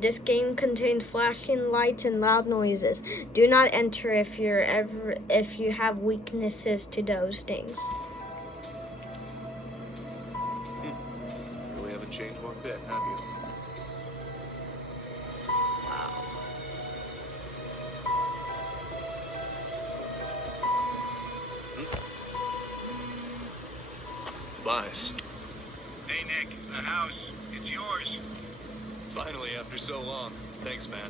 this game contains flashing lights and loud noises. Do not enter if you have weaknesses to those things. Really haven't changed one bit, have you? Tobias. Hey, Nick, the house. It's yours. Finally, after so long. Thanks, man.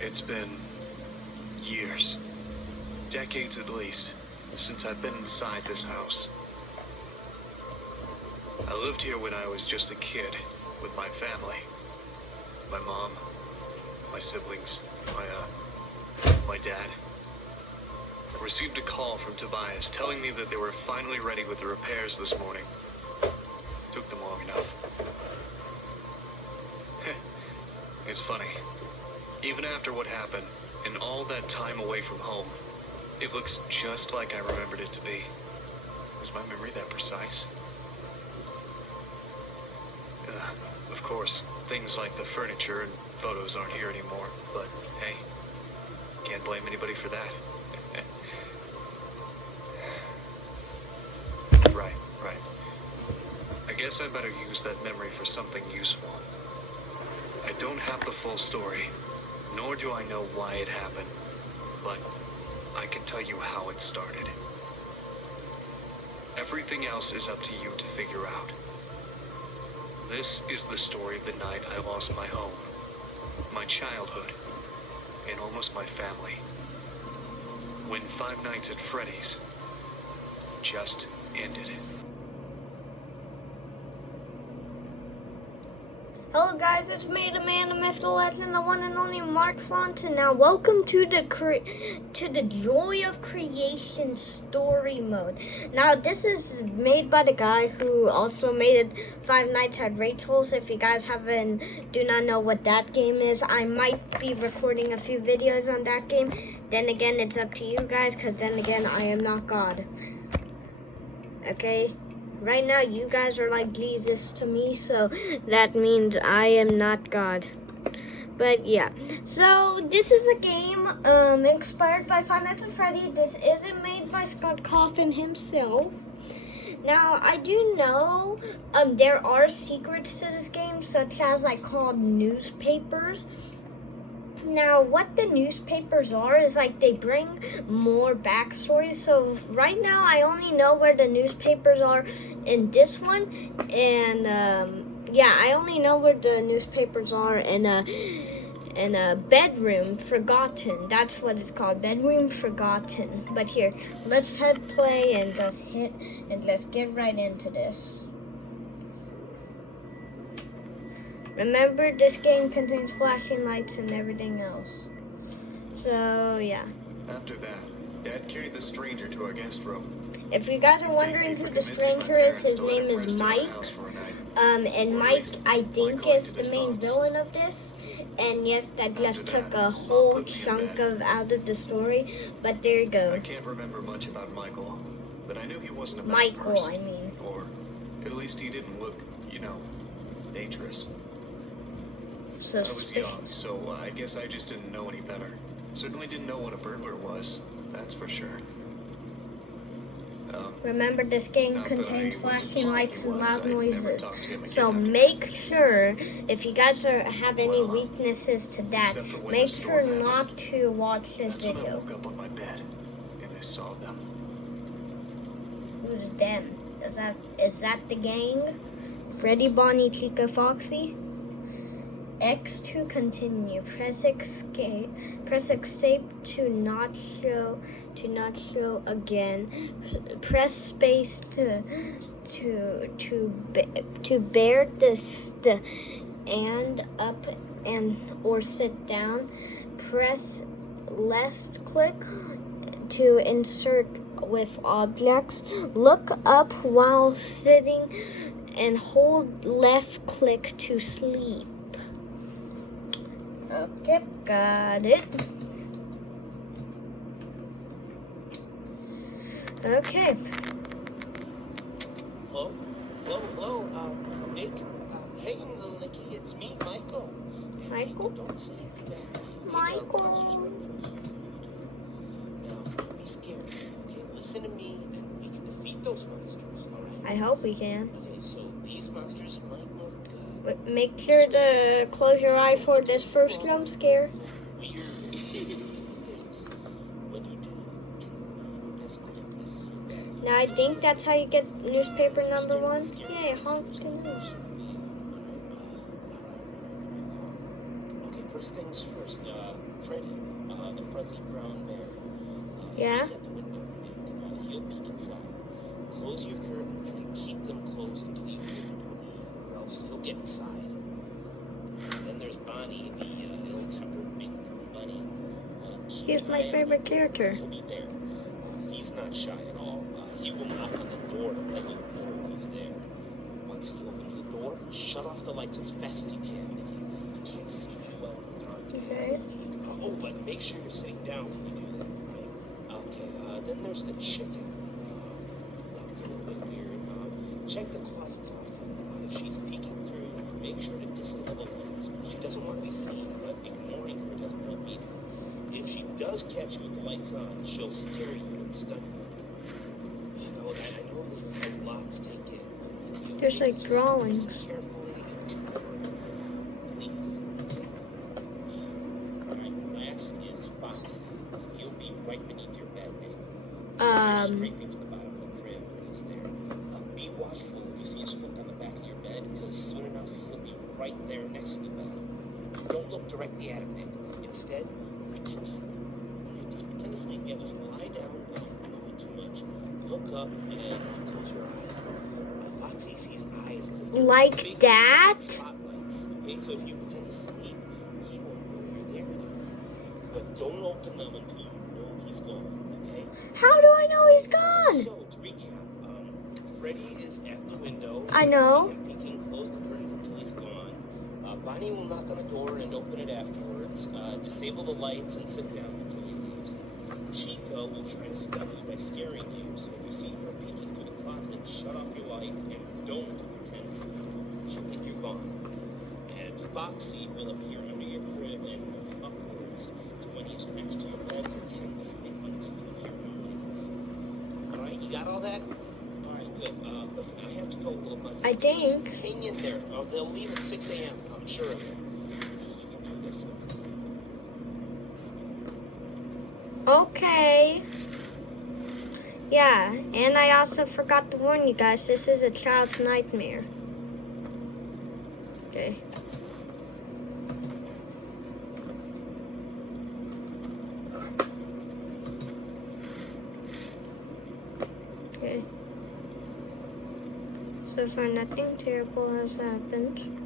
It's been years, decades at least, since I've been inside this house. I lived here when I was just a kid with my family. My mom, my siblings, my dad. I received a call from Tobias telling me that they were finally ready with the repairs this morning. Took them long enough. It's funny. Even after what happened, and all that time away from home, it looks just like I remembered it to be. Is my memory that precise? Of course, things like the furniture and photos aren't here anymore, but hey, can't blame anybody for that. Right. I guess I better use that memory for something useful. I don't have the full story, nor do I know why it happened, but I can tell you how it started. Everything else is up to you to figure out. This is the story of the night I lost my home, my childhood, and almost my family. When Five Nights at Freddy's just ended. Hello guys, it's me, the man, the myth, the legend, the one and only Mark Fontaine. Now, welcome to the Joy of Creation story mode. Now, this is made by the guy who also made Five Nights at Rachel's. If you guys do not know what that game is, I might be recording a few videos on that game. Then again, it's up to you guys, because then again, I am not God. Okay? Right now, you guys are like Jesus to me, so that means I am not God. But yeah, so this is a game inspired by Five Nights at Freddy. This isn't made by Scott Cawthon himself. Now, I do know there are secrets to this game, such as like called newspapers. Now, what the newspapers are is like they bring more backstories. So right now, I only know where the newspapers are in this one, and yeah, I only know where the newspapers are in a Bedroom Forgotten. That's what it's called, Bedroom Forgotten. But here, let's hit play and let's get right into this. Remember, this game contains flashing lights and everything else. So, yeah. After that, Dad carried the stranger to our guest room. If you guys are wondering who the stranger is, his name is Mike. And Mike, I think, is the main villain of this. And yes, that just took a whole chunk out of the story. But there you go. I can't remember much about Michael, but I knew he wasn't a bad Michael, person. I mean. Or at least he didn't look, dangerous. I was young, so I guess I just didn't know any better. Certainly didn't know what a burglar was, that's for sure. Remember, this game contains flashing lights and loud noises. So make sure, if you guys have any weaknesses to that, make sure not to watch this That's when I video. woke up on my bed, and I saw them. Who's them? Is that the gang? Freddy, Bonnie, Chica, Foxy? X to continue. Press escape to not show again. Press space to bear the stand up or sit down. Press left click to insert with objects. Look up while sitting and hold left click to sleep. Okay, got it. Okay. Hello? Hello? Nick? Hey, little Nicky, it's me, Michael. And Michael? Don't say anything bad to me, okay? Michael. There are monsters around here. Now, don't be scared, okay? Listen to me, and we can defeat those monsters, alright? I hope we can. Okay, so these monsters might look But make sure to close your eye for this first jump scare. weird, creepy things. When you do, your desk like this, your bed, Now I think that's how you get newspaper number 1. Yay, honk the news. Okay, first things first. Freddy, the fuzzy brown bear. Yeah? He's at the window, and he'll peek inside. Close your curtains and keep them closed until you hear him leave, or else he'll get inside. Then there's Bonnie, the ill-tempered big bunny. He's my favorite character. He'll be there. He's not shy at all. He will knock on the door to let you know he's there. Once he opens the door, shut off the lights as fast as you can. He can't see you well in the dark. Okay. Oh, but make sure you're sitting down when you do that, right? Okay, then there's the chicken. That was a little bit weird. Check the closets often. If she's peeking through, make sure to disable the lights. She doesn't want to be seen, but ignoring her doesn't help either. If she does catch you with the lights on, she'll scare you and stun you. I know this is a lot to take in. There's like Just drawings. listen carefully and try to remember. Please. Alright, last is Foxy. He'll be right beneath your bed, Nick. If you're scraping to the bottom of the crib when he's there. Be watchful if you see his hook on the back of your bed, because soon enough he'll be right there next to the bed. Don't look directly at him, Nick. Instead, pretend to sleep. Alright, just pretend to sleep. Yeah, just lie down. Don't move too much. Look up and close your eyes. Foxy sees eyes as if they're Like big that? spotlights. Okay, so if you pretend to sleep, he won't know you're there anymore. But don't open them until you know he's gone. Okay? How do I know he's gone? So to recap, Freddy is at the window. I know. You can see him peeking, close the curtains until he's gone. Bonnie will knock on the door and open it afterwards. Disable the lights and sit down until he leaves. Chica will try to stop you by scaring you. So if you see her peeking through the closet, shut off your lights and don't pretend to sleep. She'll think you're gone. And Foxy will appear under your crib and move upwards. So when he's next to your bed, pretend to sleep until you hear him leave. Alright, you got all that? Alright, good. Listen, I have to go, little buddy. I think. Just hang in there. They'll leave at 6 a.m. I'm sure of it. You can do this. Okay. Yeah, and I also forgot to warn you guys, this is a child's nightmare. Okay. Okay. So far nothing terrible has happened.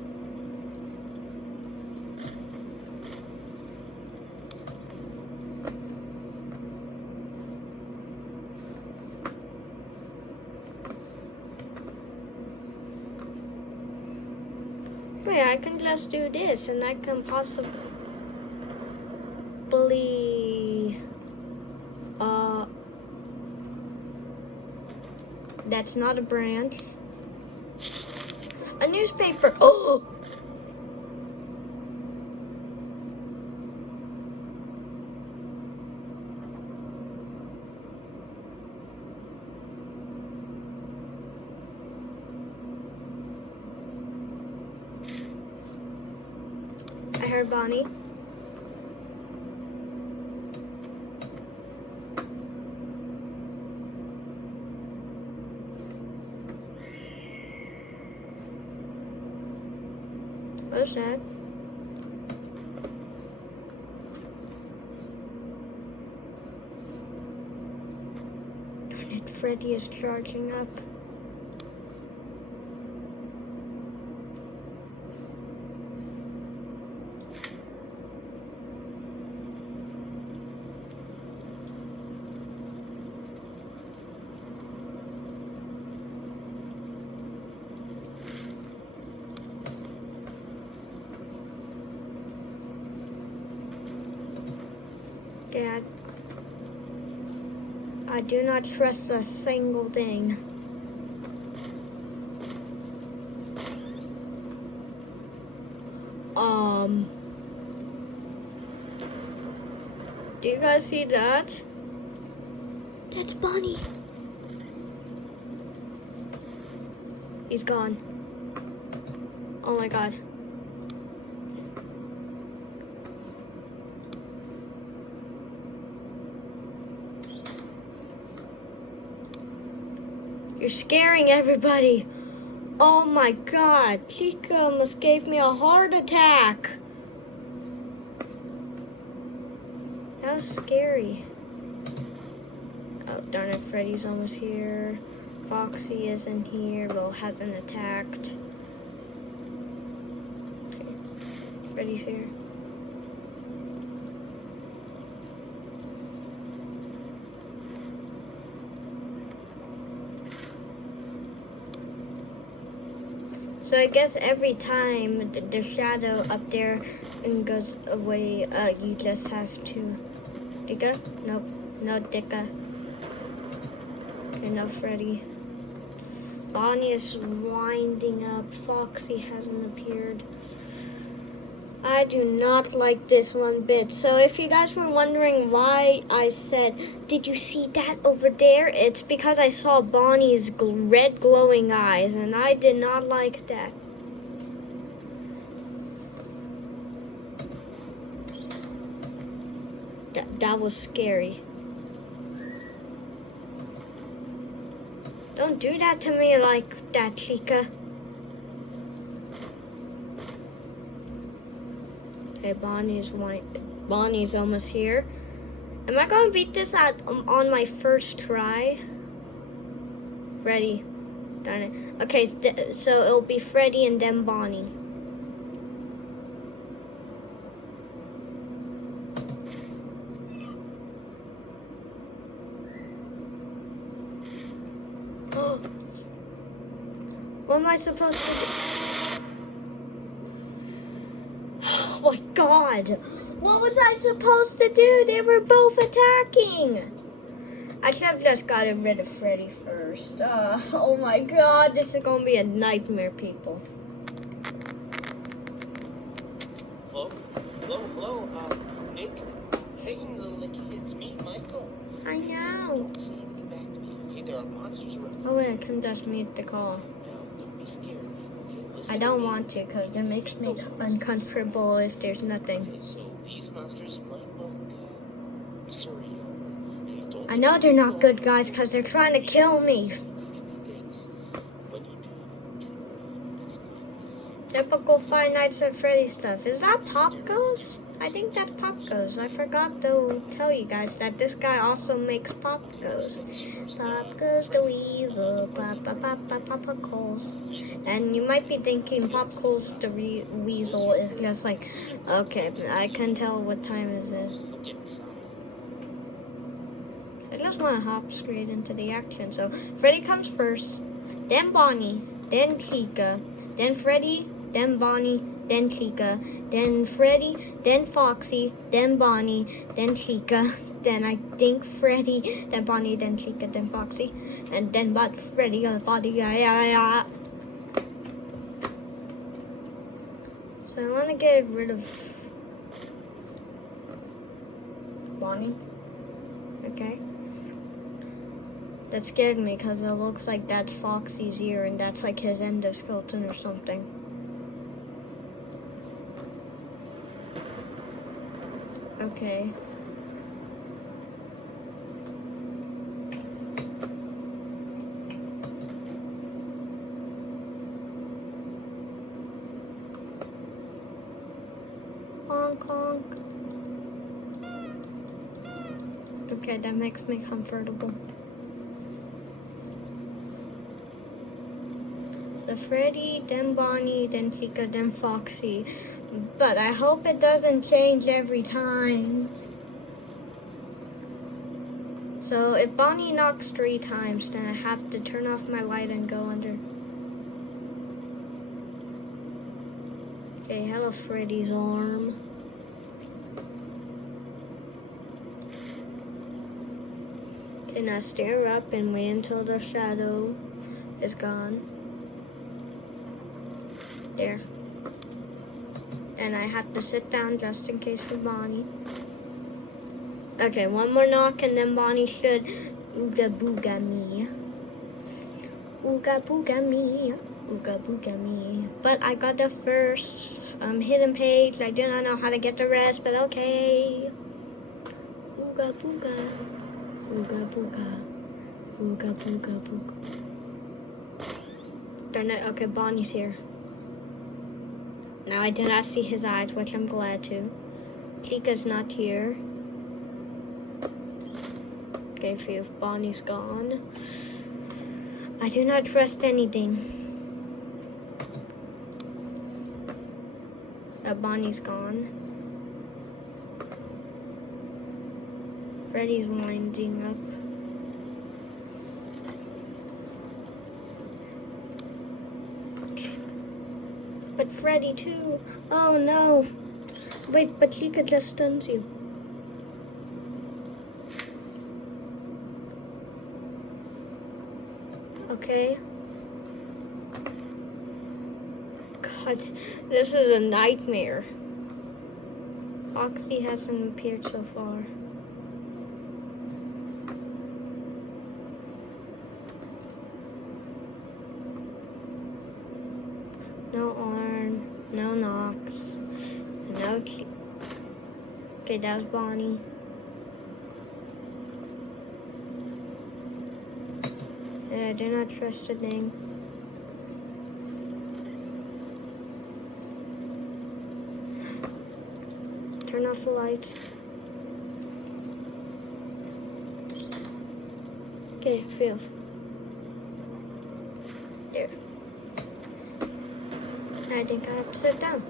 Wait, I can just do this and I can possibly that's not a branch. A newspaper. Oh! I heard Bonnie. What's that? Darn it, Freddy is charging up. Dad. I do not trust a single thing. Do you guys see that? That's Bonnie. He's gone. Oh my god. You're scaring everybody. Oh my god. Chica almost gave me a heart attack. That was scary. Oh, darn it. Freddy's almost here. Foxy isn't here. Well, hasn't attacked. Okay. Freddy's here. So I guess every time the shadow up there goes away, you just have to... Dicka? Nope. No Dicka. Okay, no Freddy. Bonnie is winding up. Foxy hasn't appeared. I do not like this one bit. So if you guys were wondering why I said, did you see that over there? It's because I saw Bonnie's red glowing eyes and I did not like that. That was scary. Don't do that to me like that, Chica. Okay, Bonnie's almost here. Am I gonna beat this on my first try? Freddy. Darn it. Okay, so it'll be Freddy and then Bonnie. What am I supposed to do? Oh my god! What was I supposed to do? They were both attacking! I should have just gotten rid of Freddy first. Oh my god, this is gonna be a nightmare, people. Hello, Nick? Hey, little Nicky, it's me, Michael. I know. Don't say anything back to me, okay? There are monsters around the Oh wait, I can just mute the call. Now, don't be scared, Nick, okay? Listen I don't to me. want to because it makes me uncomfortable if there's nothing. Okay, so these monsters might look surreal. You don't I know they're not good guys because they're trying to kill me. see creepy things. When you do, turn on your desk like this. Typical Five Nights at Freddy's stuff. Is that Pop Goes? I think that's Pop Goes. I forgot to tell you guys that this guy also makes Pop Goes. Pop Goes the Weasel, Papa Coles. And you might be thinking Pop Coles the Weasel is just like, okay, I can tell what time is this. He'll get inside. I just want to hop straight into the action. So Freddy comes first, then Bonnie, then Chica, then Freddy, then Bonnie, then Chica, then Freddy, then Foxy, then Bonnie, then Chica, then I think Freddy, then Bonnie, then Chica, then Foxy, and then Freddy, Bonnie, yeah. So I want to get rid of Bonnie. Okay. That scared me because it looks like that's Foxy's ear and that's like his endoskeleton or something. Okay. Honk honk. Okay, that makes me comfortable. So Freddy, then Bonnie, then Chica, then Foxy. But I hope it doesn't change every time. So if Bonnie knocks 3 times, then I have to turn off my light and go under. Okay, hello Freddy's arm. Okay, now stare up and wait until the shadow is gone. There. And I have to sit down just in case for Bonnie. Okay, one more knock and then Bonnie should ooga booga me. Ooga booga me. Ooga booga me. But I got the first hidden page. I do not know how to get the rest, but okay. Ooga booga. Ooga booga. Ooga booga booga. Darn it. Okay, Bonnie's here. Now I did not see his eyes, which I'm glad to. Chica's not here. Okay, if Bonnie's gone. I do not trust anything. Bonnie's gone. Freddy's winding up. But Freddy too. Oh no. Wait, but Chica just stuns you. Okay. God, this is a nightmare. Foxy hasn't appeared so far. No arm, no knocks, no key. Okay, that was Bonnie. Yeah, I do not trust a thing. Turn off the lights. Okay, feel. There. I think I have to sit down.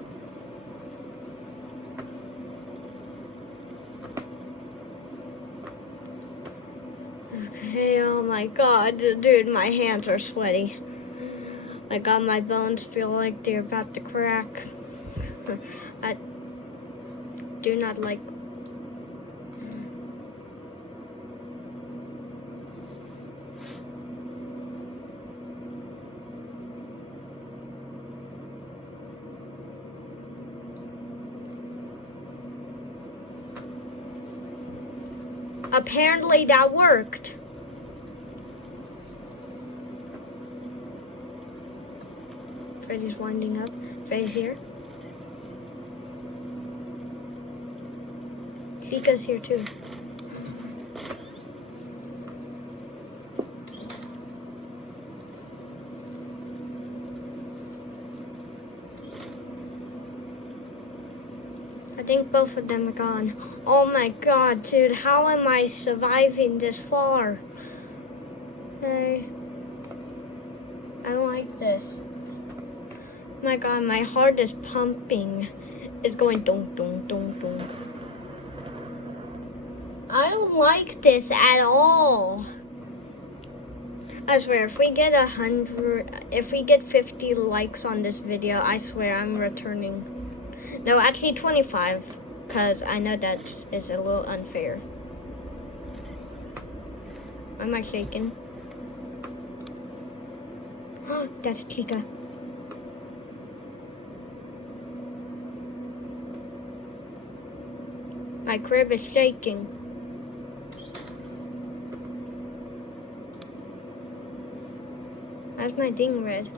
Okay, oh my god, dude, my hands are sweaty. My god, my bones feel like they're about to crack. I do not like. Apparently that worked. Freddy's winding up. Freddy's here. Chica's here too. I think both of them are gone. Oh my god, dude, how am I surviving this far? Hey. I don't like this. Oh my god, my heart is pumping. It's going dong dong dong dong. I don't like this at all. I swear, if we get 50 likes on this video, I swear I'm returning. No, actually 25, because I know that is a little unfair. Why am I shaking? Oh, that's Chica. My crib is shaking. Why's my ding red?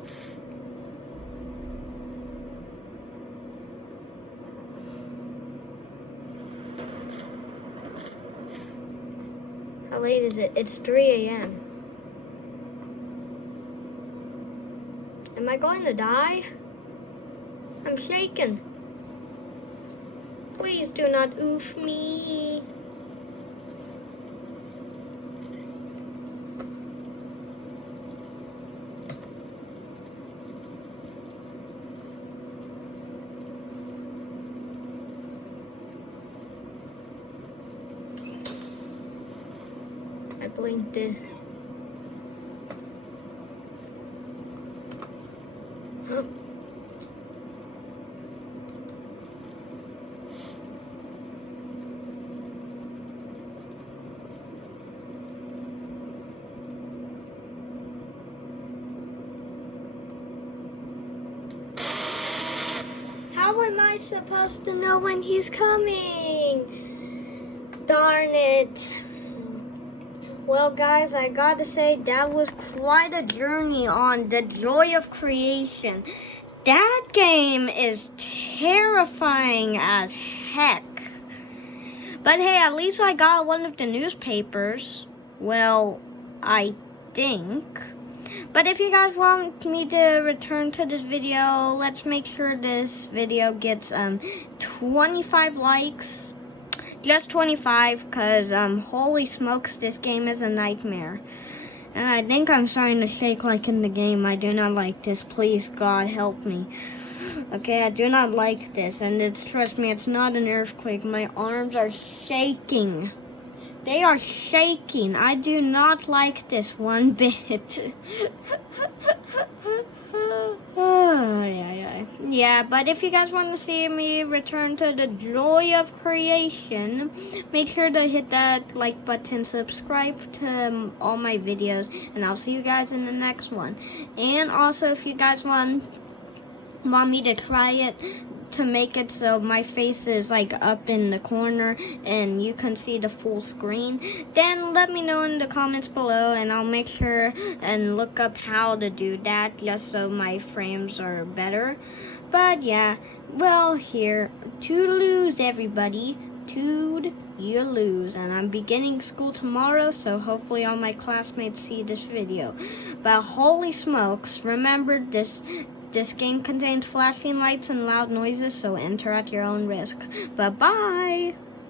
How late is it? It's 3 a.m. Am I going to die? I'm shaking. Please do not oof me. I blinked it. Oh. supposed to know when he's coming? Darn it. Well, guys, I gotta say, that was quite a journey on The Joy of Creation. That game is terrifying as heck. But hey, at least I got one of the newspapers. Well, I think. But if you guys want me to return to this video, let's make sure this video gets 25 likes. Just 25, because holy smokes, this game is a nightmare. And I think I'm starting to shake like in the game. I do not like this. Please, God, help me. Okay, I do not like this. And trust me, it's not an earthquake. My arms are shaking. They are shaking. I do not like this one bit. Yeah, but if you guys want to see me return to The Joy of Creation, make sure to hit that like button, subscribe to all my videos, and I'll see you guys in the next one. And also, if you guys want me to try it, to make it so my face is like up in the corner and you can see the full screen, then let me know in the comments below, and I'll make sure and look up how to do that, just so my frames are better. But yeah, well, here, toodaloos everybody, tood you lose. And I'm beginning school tomorrow, so hopefully all my classmates see this video. But holy smokes, remember this game contains flashing lights and loud noises, so enter at your own risk. Bye-bye!